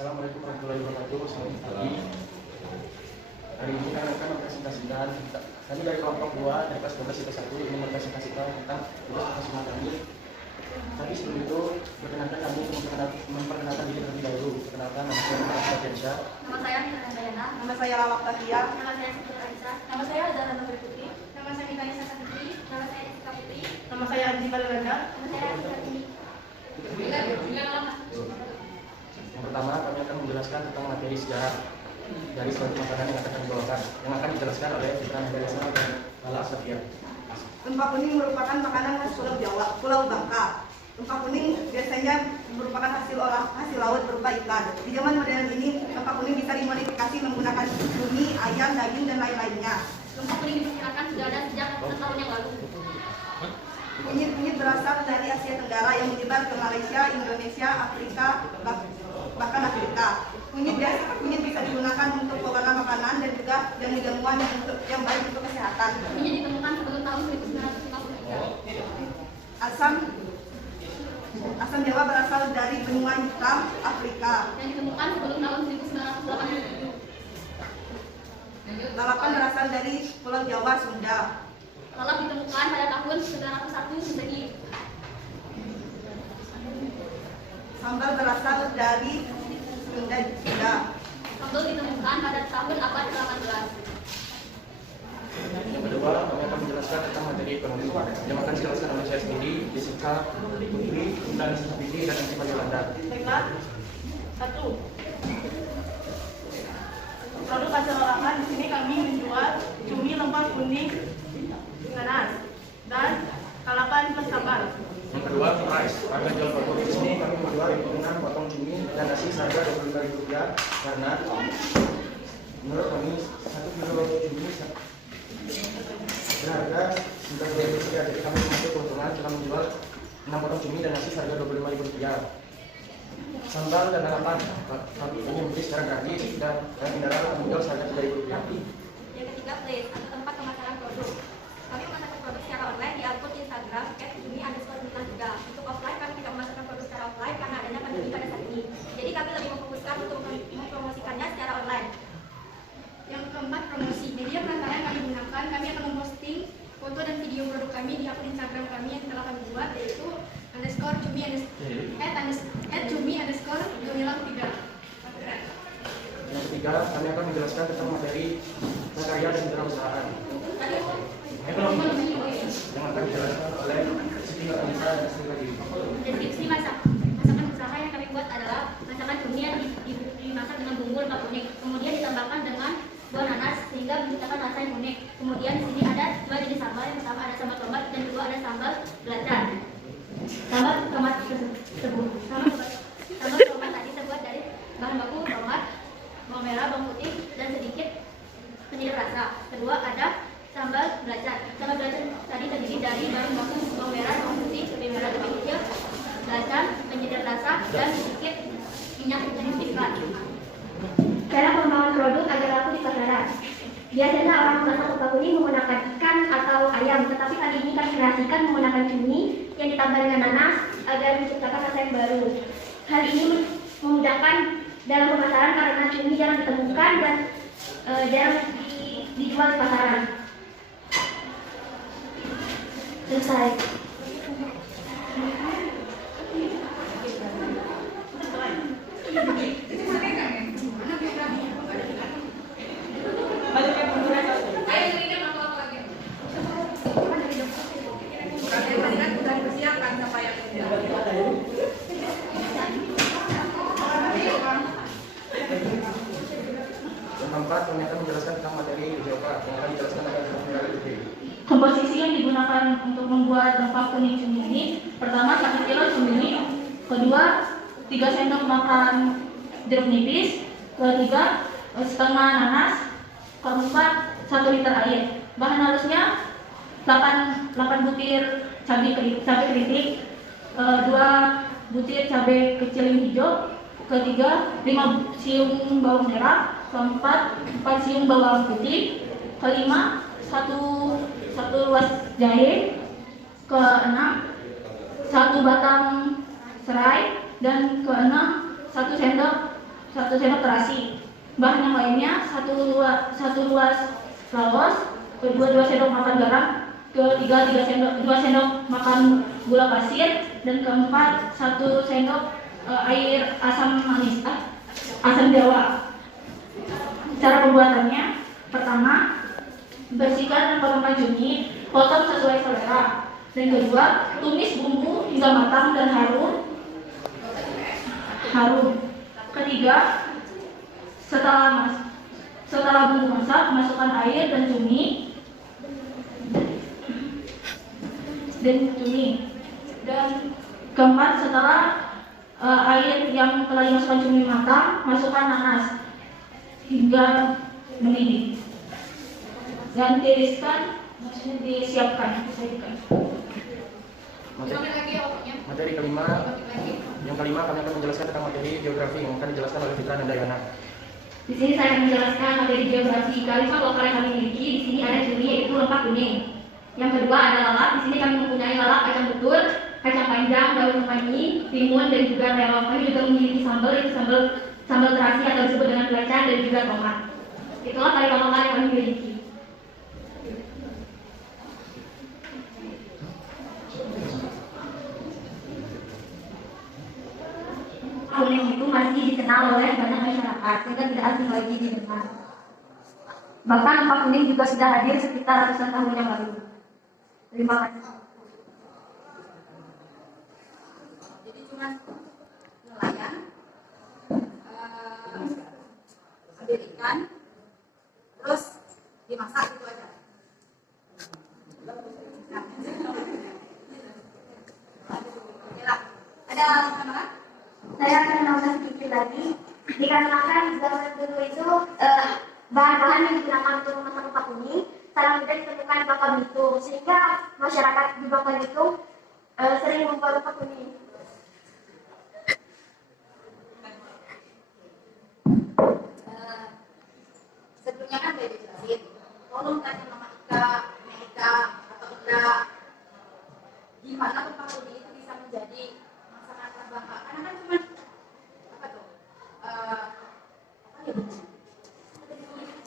Assalamualaikum warahmatullahi wabarakatuh. Selamat pagi. Hari ini kami akan mempresentasikan kami dari kelompok 2 dari kelas 12 IPS 1 ini mempresentasikan tentang tugas profesional kami. Tapi sebelum itu perkenalkan kami memperkenalkan diri terlebih dahulu. Perkenalkan, nama saya Muhammad Fajarsyah. Nama saya Nina Dayana. Nama saya Lawak Tahia. Nama saya Siti Raisa. Nama saya Zahra Nurul Putri. Nama saya Nikanya Sasa Putri. Nama saya Jessica Putri. Nama saya Anji Balilanda. Nama saya Atika Tini. Yang pertama, kami akan menjelaskan tentang materi sejarah dari suatu makanan yang akan kami bawakan, yang akan dijelaskan oleh Fitra Medaisa dan Lala Aswadia. Lempak kuning merupakan makanan khas Pulau Jawa, Pulau Bangka. Lempak kuning biasanya merupakan hasil laut berupa ikan. Di zaman modern ini, lempak kuning bisa dimodifikasi menggunakan cumi, ayam, daging, dan lain-lainnya. Lempak kuning diperkirakan sudah ada sejak setahun yang lalu. Kunyit-kunyit berasal dari Asia Tenggara yang menyebar ke Malaysia, Indonesia, Afrika, bahkan Afrika. Kunyit bisa digunakan untuk pewarna makanan dan juga jamu-jamuan yang baik untuk kesehatan. Kunyit ditemukan sebelum tahun 1953. Asam Jawa berasal dari benua hitam Afrika. Yang ditemukan sebelum tahun 1987. Lalapan berasal dari Pulau Jawa, Sunda. Lalap ditemukan pada tahun 901 Masehi. Sambal berasal dari Sunda juga. Sambal ditemukan pada tahun abad ke-18. Yang kedua, kami akan menjelaskan tentang materi ekonomi yang akan dijelaskan oleh saya sendiri, Jessica Putri, dan Siti dan Anji Balilanda. Baiklah. 1. Produk hasil olahan di sini kami menjual cumi lempak kuning, nanas, dan kalapan plus sambal. Yang kedua, price. Harga jual favorit di sini kami menjual dengan potong cumi dan nasi seharga Rp25.000 karena menurut kami 1 kilo cumi berharga Rp9.000. Jadi kami memiliki keuntungan dengan menjual 6 potong cumi dan nasi seharga Rp25.000. Sambal dan lalapan kami ini membeli secara gratis dan mineral kami menjual seharga Rp3.000. Yang ketiga, place atau tempat pemasaran produk. Kami memasarkan produk secara online di akun Instagram @cumi_93. Untuk offline kami tidak memasarkan produk secara offline karena adanya pandemi pada saat ini. Jadi kami lebih memfokuskan untuk mempromosikannya secara online. Yang keempat, promosi. Media perantara yang kami gunakan, kami akan memposting foto dan video produk kami di akun Instagram kami yang telah kami buat, yaitu @cumi_gumilang3. Yang ketiga, kami akan menjelaskan tentang materi prakarya dan wirausahaan yang akan dijelaskan oleh Siti Raisa dan Siti lagi. Deskripsi masakan usaha yang kami buat adalah masakan cumi yang dimasak dengan bumbu lempak kuning, kemudian ditambahkan dengan buah nanas sehingga menciptakan rasa yang unik. Kemudian di sini ada 2 jenis sambal. Yang pertama ada sambal tomat dan kedua ada sambal belacan. Sambal tomat tadi terbuat dari bahan baku tomat, bawang merah, bawang putih, dan sedikit penyedap rasa. Kedua ada sambal belacan. Sambal belacan tadi terdiri dari bahan baku bawang merah, bawang putih, cabai merah lebih kecil, belacan, penyedap rasa, dan sedikit minyak jenis iklan. Cara pengembangan produk agar laku di pasaran. Biasanya orang memasak lempak kuning menggunakan ikan atau ayam, tetapi kali ini kami kreasikan menggunakan cumi yang ditambah dengan nanas agar menciptakan rasa yang baru. Hal ini memudahkan dalam pemasaran karena cumi jarang ditemukan dan jarang dijual di pasaran. Selesai. Yang keempat, kami akan menjelaskan tentang materi BJOK yang akan dijelaskan oleh Siti. Komposisi yang digunakan untuk membuat lempak kuning cumi ini, pertama 1 kilo cumi, kedua 3 sendok makan jeruk nipis, ketiga setengah nanas, keempat 1 liter air. Bahan halusnya 8 butir cabai keriting, 2 butir cabai kecil yang hijau, ketiga 5 siung bawang merah, keempat 4 siung bawang putih, kelima 1 luas jahe, keenam 1 batang serai, dan keenam 1 sendok 1 sendok terasi. Bahan yang lainnya 1 ruas laos, kedua 2 sendok makan garam, ketiga 2 sendok makan gula pasir, dan keempat 1 sendok air asam manis, asam jawa. Cara pembuatannya, pertama, bersihkan rempah-rempah cumi, potong sesuai selera. Dan kedua, tumis bumbu hingga matang dan harum. Ketiga, setelah bumbu masak, masukkan air dan cumi. Dan keempat, setelah air yang telah dimasukkan cumi matang, masukkan nanas hingga mendidih. Dan tiriskan, maksudnya disiapkan. Materi kelima, yang kelima kami akan menjelaskan tentang materi geografi yang akan dijelaskan oleh Fitra dan Dayana. Di sini saya akan menjelaskan materi geografi. Kalimat lokal yang kami miliki di sini ada cumi, yaitu lempak kuning. Yang kedua ada lalap. Di sini kami mempunyai lalap kacang betul, kacang panjang, daun kemangi, timun, dan juga melon. Kami juga memiliki sambal, yaitu sambal terasi atau disebut dengan belacan, dan juga tomat. Itulah kalimat lokal yang kami miliki. Kuning itu masih dikenal oleh banyak masyarakat, sehingga tidak asing lagi didengar. Bahkan lempak kuning juga sudah hadir sekitar ratusan tahun yang lalu. Terima kasih. Jadi cuma nelayan, ambil ikan, terus dimasak gitu aja. Ada kamera? Saya akan menambah sedikit lagi. Dikarenakan zaman dulu itu bahan-bahan yang digunakan untuk memasak lempak kuning sangat mudah ditemukan di Bangka Belitung, sehingga masyarakat di Bangka Belitung sering membuat lempak kuning. Sebelumnya kan udah dijelasin, tolong kasih nama Ika, atau Ika, gimana lempak kuning itu bisa menjadi masakan khas Bangka? Karena kan cuma apa tuh?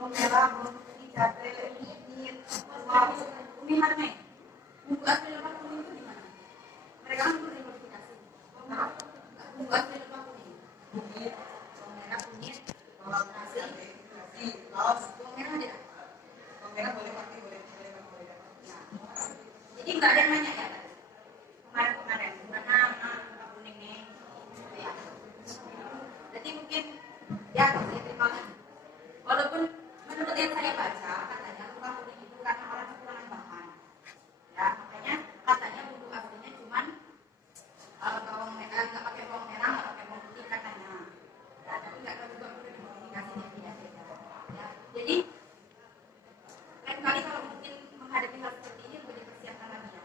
Bawang merah, bawang putih, cabai, kunyit, umi harme. Bumbu asli lempak kuning itu di mana? Mereka kan perlu dimodifikasi. Bumbu asli lempak kuning. Kunyit, bawang merah, kunyit, bawang nasi, laos. Bawang merah ada? Bawang merah boleh pakai, boleh. Nah, jadi nggak ada yang nanya ya tadi? Kemarin, mana lempak kuning nih? Gitu ya. Jadi mungkin ya saya terima kasih. Walaupun menurut yang saya baca katanya lempak kuning itu karena orang kekurangan bahan. Ya, makanya katanya bumbu aslinya cuman bawang merah, nggak pakai bawang merah, nggak pakai bawang putih katanya. Ya, tapi nggak tahu juga perlu dimodifikasi yang tidak beda. Ya, jadi lain kali kalau mungkin menghadapi hal seperti ini perlu dipersiapkan lagi ya.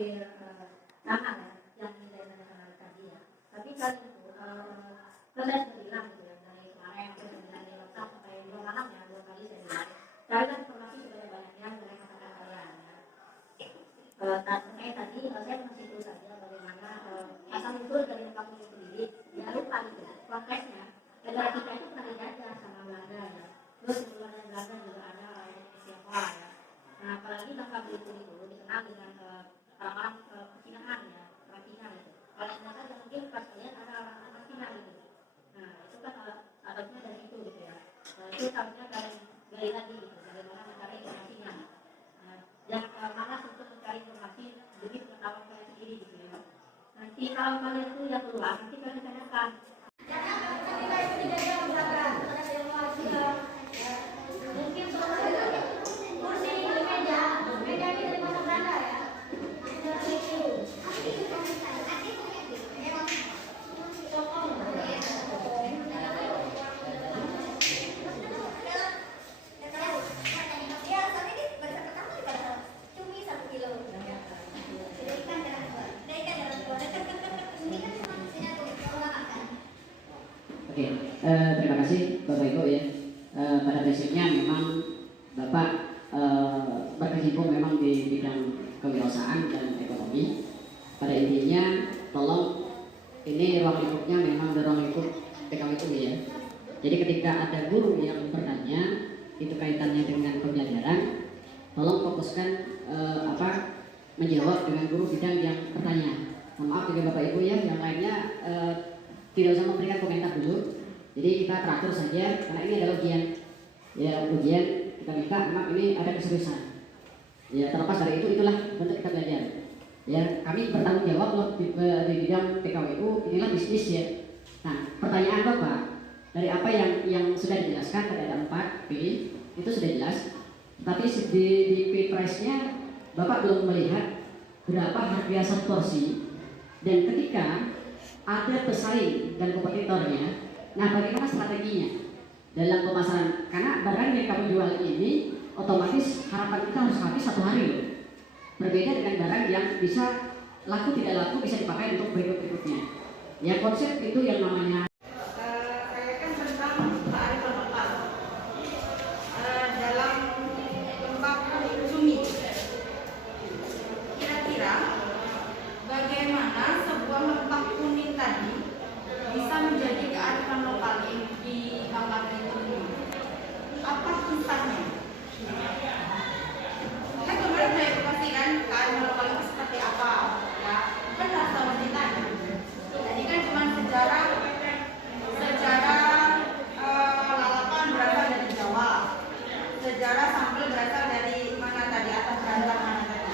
hampir sama ya yang ditanyakan tadi ya. Tapi kan itu proses bilang gitu ya, dari kemarin dari WhatsApp sampai 2 malam ya, 2 kali saya bilang carikan informasi sebanyak-banyaknya mengenai masakan kalian ya. Terkait tadi saya masih terus saja bagaimana asal usul dari tempat itu sendiri, jangan lupa gitu ya, konteksnya negara kita itu pernah dijajah sama Belanda ya, terus sebelum Belanda juga ada siapa ya. Nah apalagi Bangka Belitung itu dikenal dengan orang-orang Pecinahan ya, orang Cina gitu. Kalau ternyata jangan mungkin pas kalian ada orang-orang Cina gitu. Nah itu kan harusnya dari itu gitu ya. Itu harusnya kalian gali lagi gitu, bagaimana mencari informasinya. Jangan malas untuk mencari informasi demi pengetahuan kalian sendiri gitu ya. Nanti kalau kalian itu yang keluar, nanti kalian tanyakan. Mungkin kursi meja ini dari masa Belanda ya. Ya, tapi ini baca pertama dikata cumi 1 kilo. Dari ikan jalan 2. Ini kan cuma sini aku makan. Oke, terima kasih Bapak Ibu ya. Pada prinsipnya memang Bapak berkecimpung memang di bidang kewirausahaan dan ekonomi. Pada intinya, tolong ini ruang lingkupnya memang ruang lingkup PKWU ya. Jadi ketika ada guru yang bertanya itu kaitannya dengan pembelajaran, tolong fokuskan menjawab dengan guru bidang yang bertanya. Mohon maaf juga Bapak Ibu ya, yang lainnya tidak usah memberikan komentar dulu. Jadi kita teratur saja karena ini adalah ujian. Ya ujian kita minta memang ini ada keseriusan. Ya terlepas dari itu itulah bentuk kita belajar. Ya kami bertanggung jawab loh di bidang PKWU, inilah bisnis ya. Nah pertanyaan Bapak dari apa yang sudah dijelaskan pada ada 4 P itu sudah jelas. Tapi di P-price-nya Bapak belum melihat berapa harga satu porsi dan ketika ada pesaing dan kompetitornya. Nah, bagaimana strateginya dalam pemasaran? Karena barang yang kamu jual ini otomatis harapan kita harus habis 1 hari loh. Berbeda dengan barang yang bisa laku tidak laku bisa dipakai untuk berikut-berikutnya. Ya konsep itu yang namanya. Saya kan tentang kearifan lokal dalam lembak cumi. Kira-kira bagaimana sebuah lembak kuning tadi bisa menjadi kearifan lokal di Bangka Belitung ini? Apa kisahnya? Kan kemarin saya pastikan kearifan lokal itu seperti apa, ya? Kan rasa wanita. Jadi kan cuma sejarah lalapan berasal dari Jawa, sejarah sambal berasal dari mana tadi atas berantah mana tadi.